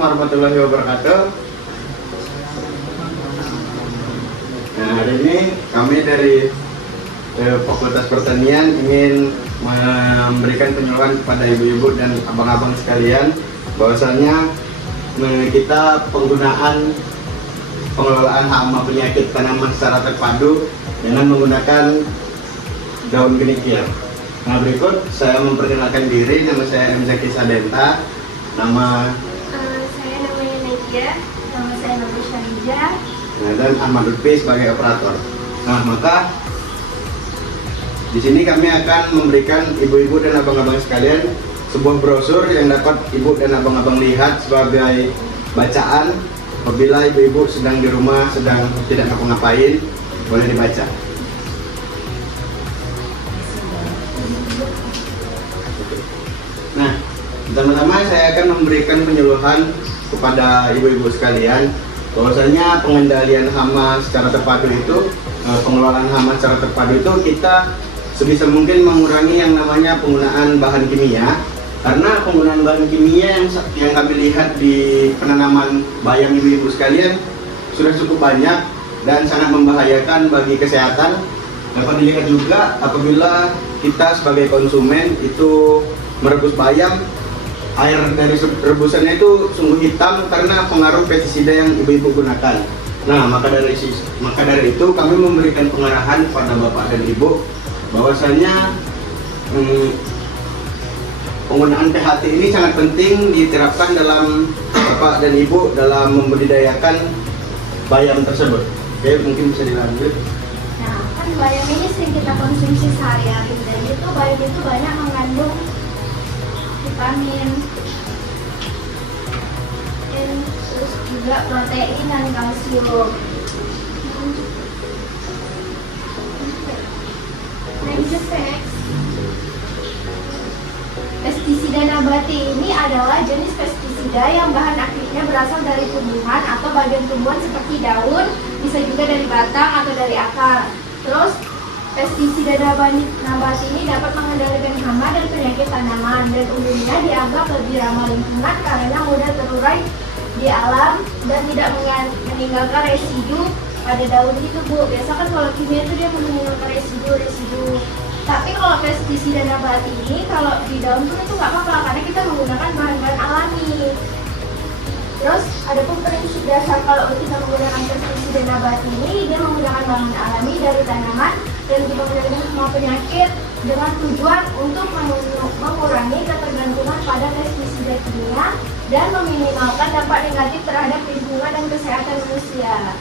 warahmatullahi wabarakatuh. Nah, hari ini kami dari Fakultas Pertanian ingin memberikan penyuluhan kepada ibu-ibu dan abang-abang sekalian bahwasanya kita pengelolaan hama penyakit tanaman secara terpadu dengan menggunakan daun kenikir. Nah, berikut saya memperkenalkan diri. Nama saya M. Zaki Sadenta. Nama saya namanya Nadia. Nama saya Nabi Syarija. Nah, dan Ahmad Lutfi sebagai operator. Nah, maka di sini kami akan memberikan ibu-ibu dan abang-abang sekalian sebuah brosur yang dapat ibu dan abang-abang lihat sebagai bacaan apabila ibu-ibu sedang di rumah sedang tidak ngapa-ngapain, boleh dibaca. Nah, pertama-tama saya akan memberikan penyuluhan kepada ibu-ibu sekalian bahwasanya pengendalian hama secara terpadu itu, pengelolaan hama secara terpadu itu kita sebisa mungkin mengurangi yang namanya penggunaan bahan kimia, karena penggunaan bahan kimia yang kami lihat di penanaman bayam ibu-ibu sekalian sudah cukup banyak dan sangat membahayakan bagi kesehatan. Dapat dilihat juga apabila kita sebagai konsumen itu merebus bayam, air dari rebusannya itu sungguh hitam karena pengaruh pestisida yang ibu-ibu gunakan. Nah, maka dari itu kami memberikan pengarahan kepada bapak dan ibu bahwasanya penggunaan PHT ini sangat penting diterapkan dalam bapak dan ibu dalam membudidayakan bayam tersebut. Oke, mungkin bisa dilanjut. Nah, kan bayam ini sering kita konsumsi sehari-hari, dan itu bayam itu banyak mengandung vitamin, dan terus juga protein dan kalsium. Next. Pestisida nabati ini adalah jenis pestisida yang bahan aktifnya berasal dari tumbuhan atau bagian tumbuhan seperti daun, bisa juga dari batang atau dari akar. Terus pestisida nabati ini dapat mengendalikan hama dan penyakit tanaman, dan umumnya dianggap lebih ramah lingkungan karena mudah terurai di alam dan tidak meninggalkan residu pada daun itu, Bu. Biasa kan kalau kimia itu dia meninggalkan residu. Tapi kalau pestisida nabati ini, kalau di daun pun itu nggak apa-apa karena kita menggunakan bahan-bahan alami. Terus ada pun prinsip dasar kalau kita menggunakan pestisida nabati ini, dia menggunakan bahan alami dari tanaman dan juga mengendalikan semua penyakit dengan tujuan untuk mengurangi ketergantungan pada pestisida kimia dan meminimalkan dampak negatif terhadap lingkungan dan kesehatan manusia.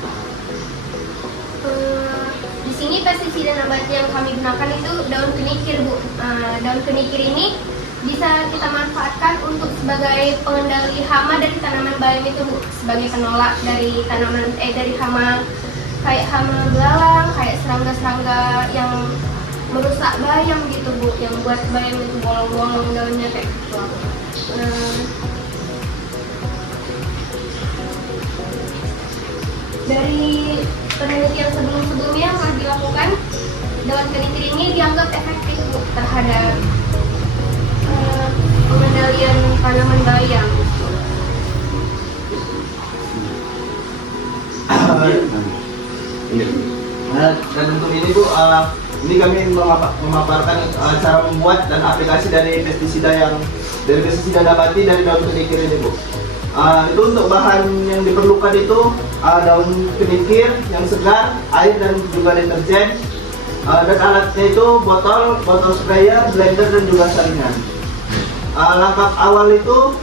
Di sini pestisida nabati yang kami gunakan itu daun kenikir, Bu. Daun kenikir ini bisa kita manfaatkan untuk sebagai pengendali hama dari tanaman bayam itu, Bu, sebagai penolak dari tanaman dari hama kayak hama belalang, kayak serangga-serangga yang merusak bayam gitu, Bu, yang buat bayam itu bolong-bolong daunnya kayak gitu. Dari penelitian sebelum-sebelumnya yang telah dilakukan, daun kenikir ini dianggap efektif, Bu, terhadap pengendalian tanaman bayam. Nah, dan untuk ini, Bu, ini kami memaparkan cara membuat dan aplikasi dari pestisida nabati dari daun kenikir ini, Bu. Itu untuk bahan yang diperlukan itu daun kenikir yang segar, air dan juga deterjen, dan alatnya itu botol sprayer, blender dan juga saringan. Langkah awal itu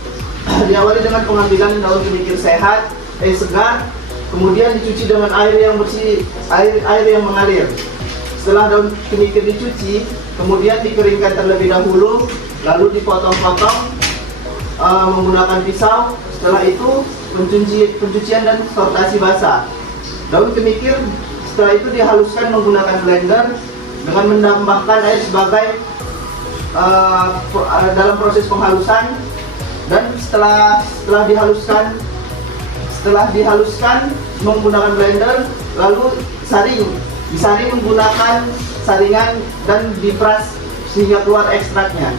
diawali dengan pengambilan daun kenikir sehat, segar, kemudian dicuci dengan air yang bersih, air yang mengalir. Setelah daun kenikir dicuci, kemudian dikeringkan terlebih dahulu, lalu dipotong-potong menggunakan pisau. Setelah itu pencucian dan sortasi basah. Daun kenikir setelah itu dihaluskan menggunakan blender dengan menambahkan air sebagai dalam proses penghalusan, dan setelah dihaluskan menggunakan blender, lalu disaring menggunakan saringan dan diperas sehingga keluar ekstraknya.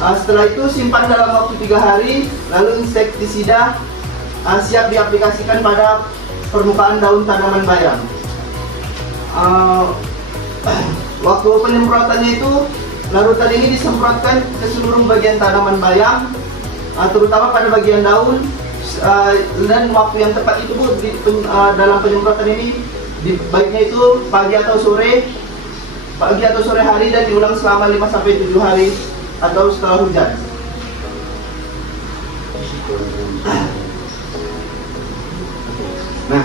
Setelah itu simpan dalam waktu 3 hari, lalu insektisida siap diaplikasikan pada permukaan daun tanaman bayam. Waktu penyemprotannya itu, larutan ini disemprotkan ke seluruh bagian tanaman bayam, terutama pada bagian daun, dan waktu yang tepat itu Bu, dalam penyemprotan ini baiknya itu pagi atau sore hari, dan diulang selama 5-7 hari atau setelah hujan. Nah,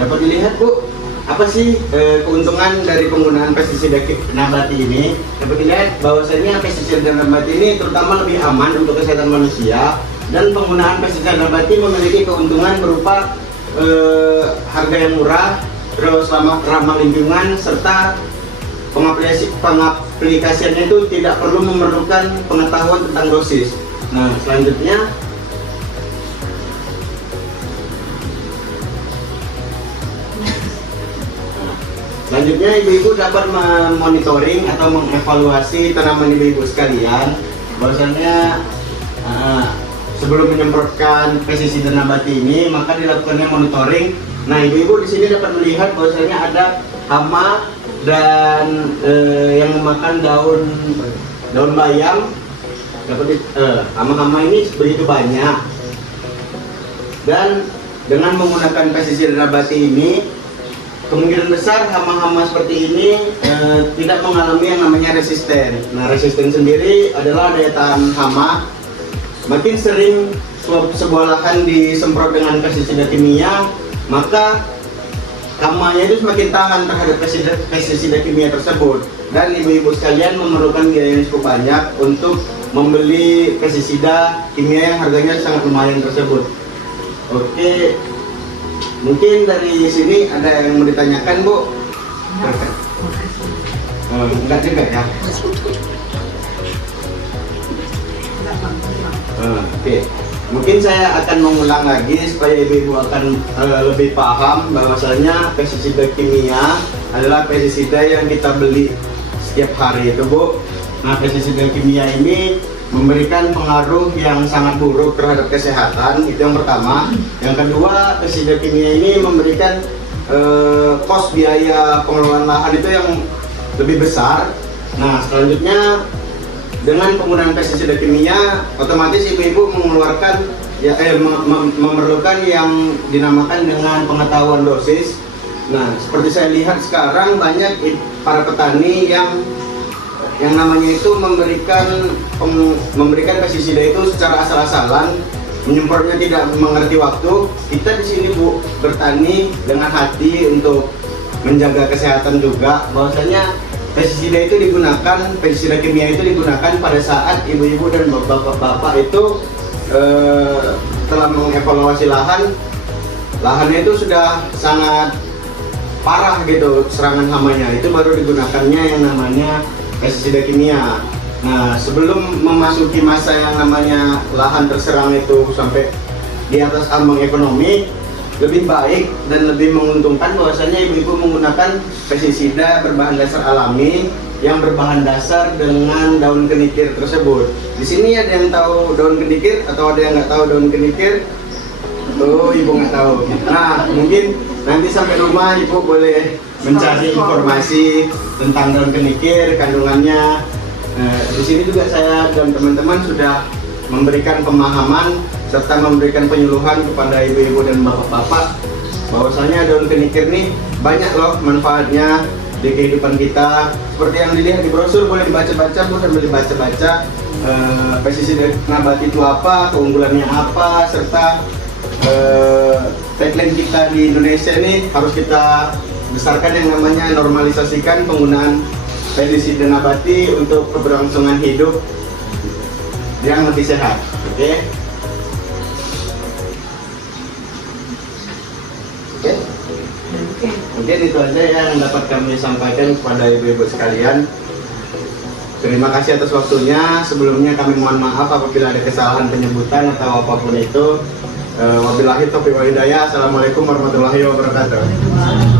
dapat dilihat Bu, apa sih keuntungan dari penggunaan pestisida nabati ini? Dapat dilihat bahwasanya pestisida nabati ini terutama lebih aman untuk kesehatan manusia, dan penggunaan pestisida nabati memiliki keuntungan berupa harga yang murah, terus ramah lingkungan, serta pengaplikasiannya itu tidak perlu memerlukan pengetahuan tentang dosis. Nah, selanjutnya ibu-ibu dapat memonitoring atau mengevaluasi tanaman ibu-ibu sekalian. Bahwasannya sebelum menyemprotkan pestisida nabati ini, maka dilakukannya monitoring. Nah, ibu-ibu di sini dapat melihat bahwasanya ada hama dan yang memakan daun bayam. Hama-hama ini begitu banyak. Dan dengan menggunakan pestisida nabati ini, kemungkinan besar hama-hama seperti ini tidak mengalami yang namanya resisten. Nah, resisten sendiri adalah daya tahan hama. Makin sering sebuah lahan disemprot dengan pestisida kimia, maka hamanya itu semakin tahan terhadap pestisida kimia tersebut. Dan ibu-ibu sekalian memerlukan biaya yang cukup banyak untuk membeli pestisida kimia yang harganya sangat lumayan tersebut. Oke, mungkin dari sini ada yang mau ditanyakan, Bu? Enggak juga ya? Oke, mungkin saya akan mengulang lagi supaya ibu-ibu akan lebih paham bahwasanya pestisida kimia adalah pestisida yang kita beli setiap hari itu, Bu. Nah, pestisida kimia ini memberikan pengaruh yang sangat buruk terhadap kesehatan, itu yang pertama. Yang kedua, pestisida kimia ini memberikan kos biaya pengelolaan lahan itu yang lebih besar. Nah, selanjutnya dengan penggunaan pestisida kimia, otomatis ibu-ibu mengeluarkan memerlukan yang dinamakan dengan pengetahuan dosis. Nah, seperti saya lihat sekarang banyak para petani yang namanya itu memberikan pestisida itu secara asal-asalan, menyemprotnya tidak mengerti waktu. Kita di sini, Bu, bertani dengan hati untuk menjaga kesehatan juga. Bahwasanya pestisida kimia itu digunakan pada saat ibu-ibu dan bapak-bapak itu telah mengevaluasi lahannya itu sudah sangat parah gitu serangan hamanya, itu baru digunakannya yang namanya pestisida kimia. Nah, sebelum memasuki masa yang namanya lahan terserang itu sampai di atas ambang ekonomi, lebih baik dan lebih menguntungkan bahwasanya ibu-ibu menggunakan pestisida berbahan dasar alami yang berbahan dasar dengan daun kenikir tersebut. Di sini ada yang tahu daun kenikir atau ada yang nggak tahu daun kenikir? Oh, ibu nggak tahu. Nah, mungkin nanti sampai rumah ibu boleh mencari informasi tentang daun kenikir, kandungannya. Di sini juga saya dan teman-teman sudah memberikan pemahaman serta memberikan penyuluhan kepada ibu-ibu dan bapak-bapak bahwasanya daun kenikir nih banyak loh manfaatnya di kehidupan kita. Seperti yang dilihat di brosur, boleh dibaca-baca, Bu, sambil dibaca-baca pestisida nabati itu apa, keunggulannya apa, serta tagline kita di Indonesia ini harus kita besarkan yang namanya normalisasikan penggunaan pestisida nabati untuk keberlangsungan hidup yang lebih sehat. Oke. Mungkin itu aja yang dapat kami sampaikan kepada ibu-ibu sekalian. Terima kasih atas waktunya. Sebelumnya kami mohon maaf apabila ada kesalahan penyebutan atau apapun itu. Wabillahi taufiq wal hidayah. Assalamualaikum warahmatullahi wabarakatuh.